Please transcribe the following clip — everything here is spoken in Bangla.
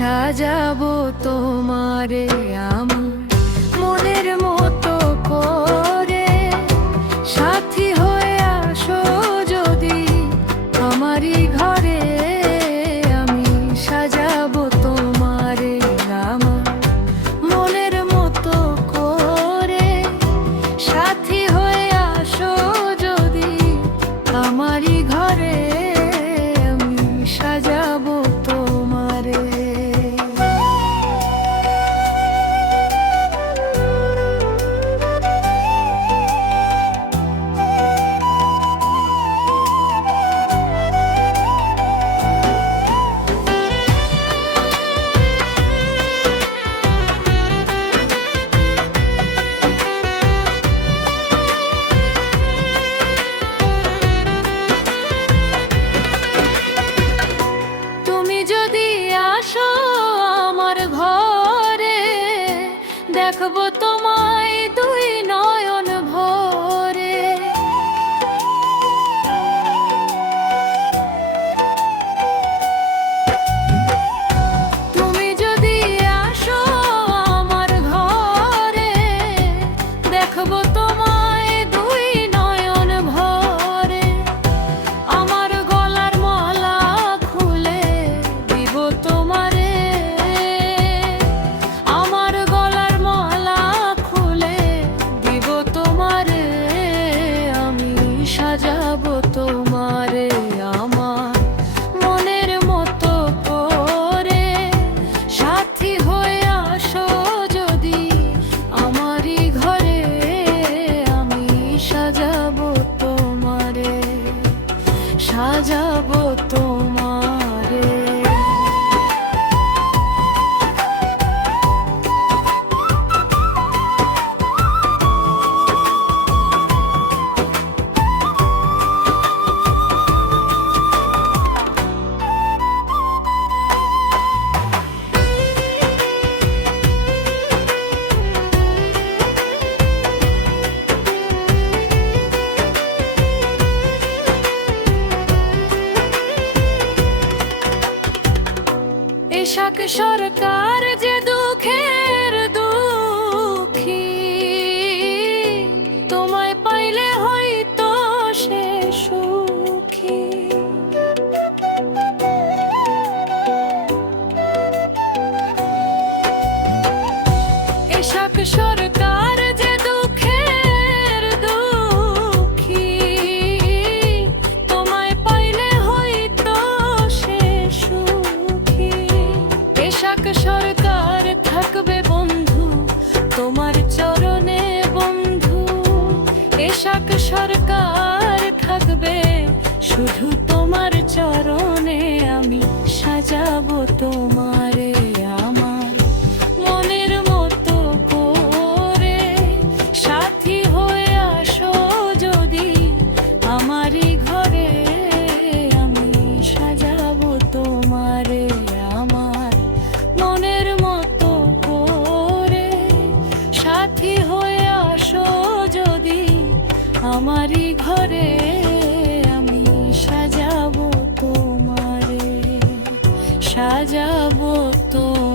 সাজাবো তোমারে আমার মনের মতো করে, সাথী হয়ে আসো যদি আমারই ঘরে। আমি সাজাবো তোমারে আমার মনের মতো করে, সাথী হয়ে আসো যদি আমারই ঘরে। আমি সাজাবো তোমারে। দেখবো তোমায় দুই নয়ন ভরে, তুমি যদি আসো আমার ঘরে, দেখবো তোমায় দুই নয়ন ভরে। আমার গলার মালা খুলে দিব তোমারে, সাজাবো তোমারে আমার মনের মতো করে, সাথী হয়ে আসো যদি আমারই ঘরে। আমি সাজাবো তোমারে, সাজাবো তোমারে। ইশাক সরকার যে দুঃখের দুঃখী, তোমায় পাইলে হয়তো সে সুখী। ইশাক সরকার যে দুঃখের দুঃখী, তোমায় পাইলে হয়তো সে সুখী। ইশাক সরকার থাকবে বন্ধু তোমার চরণে বন্ধু, ইশাক সরকার থাকবে শুধু তোমার চরণে। আমি সাজাবো তোমারে আমার মনের মতো করে, সাথী হয়ে আসো যদি আমারই ঘরে। আমি সাজাবো তোমারে আমার মনের মতো করে, সাথী হয়ে আসো যদি আমারই ঘরে। আমি সাজাবো তোমারে, সাজাবো তোমারে।